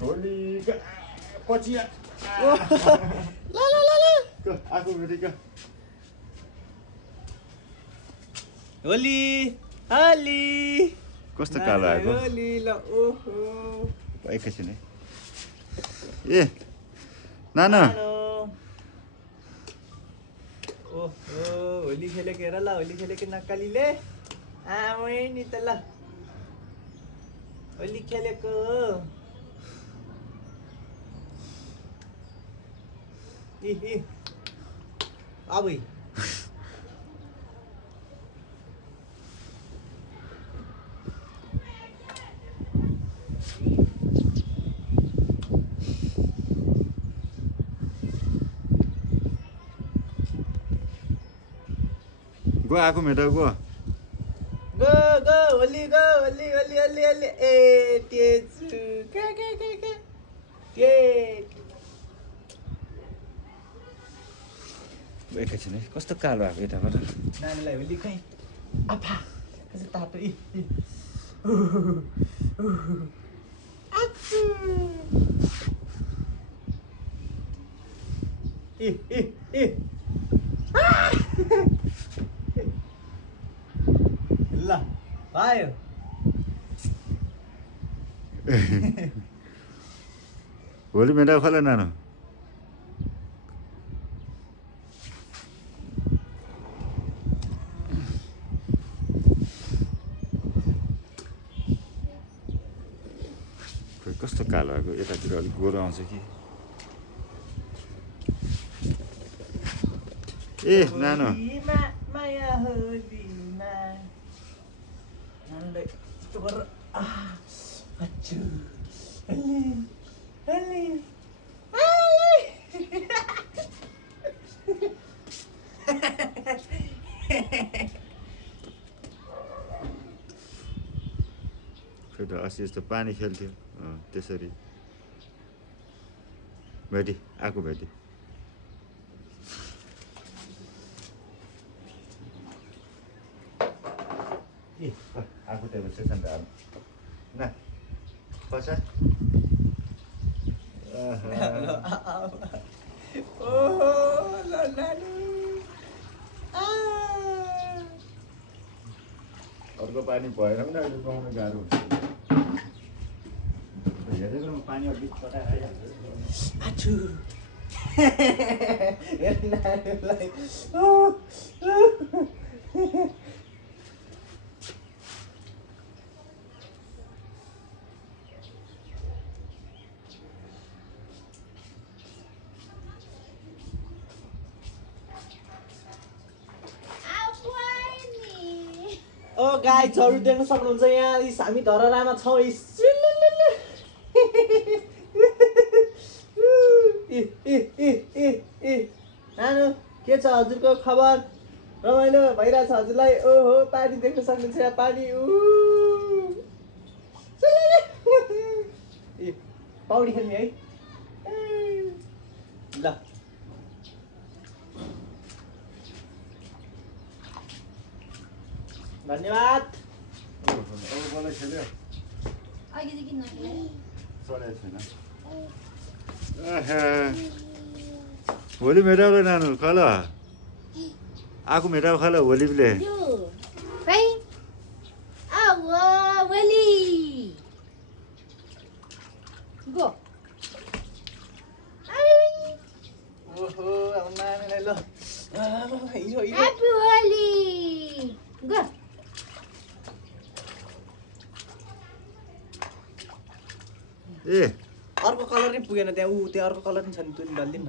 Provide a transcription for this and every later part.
होली पछि ल ल ल ल आफू भेटेको होली होली कस्तो कालो आएको होली ल ओहो एकैछिन है ए नाना ओहो होली खेलेको हेर ल होली खेलेको नक्कलीले आमै नि त ल होली खेलेको इ अबै गो आएको मेटा गो गो गो होली गो होली होली होली होली ए तेजु के एकैछिन है कस्तो कालो आएको यताबाट नानीलाई होली खै आफा कस्तो तातो इ ल भयो होली मेटा खोला नानो कस्तो कालो आएको यतातिर अलिक गोरो आउँछ कि ए नानो माया होलीमा नानीलाई यस्तो गरेर अच्छु होली होली फेरि अस्ति जस्तो पानी खेल्थ्यो त्यसरी भेटी आएको भेटी ए आएको टेबल सेसन त न पछा ओहो ल नानी अर्को पानी भएन पनि अहिले पाउनु गाह्रो हुन्छ हेरेको पानी अलिक कता आइहाल्छ आछु नानीलाई ओ गाइजहरु देख्न सक्नुहुन्छ यहाँ हामी धरहरामा छौँ नानु के छ हजुरको खबर रमाइलो भइरहेछ हजुरलाई ओहो पानी देख्न सक्नुहुन्छ यहाँ पानी पौडी खेल्ने है ल धन्यवाद खेल्यो होली मेटाउला नानु खल आएको मेटाउ खल होलीले ओहो अब नानीलाई ल ए अर्को कलर नै पुगेन त्यहाँ त्यहाँ अर्को कलर नि छ नि तँ नि ढल्दिन न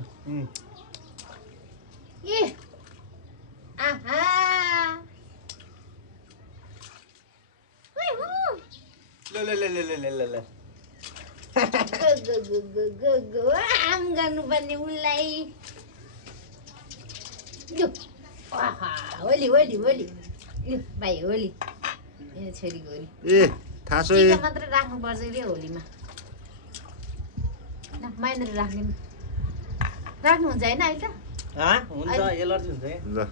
ल ल ल ल ल ल ल आम गर्नुपर्ने उसलाई होली होली होली भाइ होली छोरीको होली ए थाहा मात्र राख्नुपर्छ अरे होलीमा महेन्द्र राख्नु हुन्छ होइन अहिले त हुन्छ एलर्जी हुन्छ ल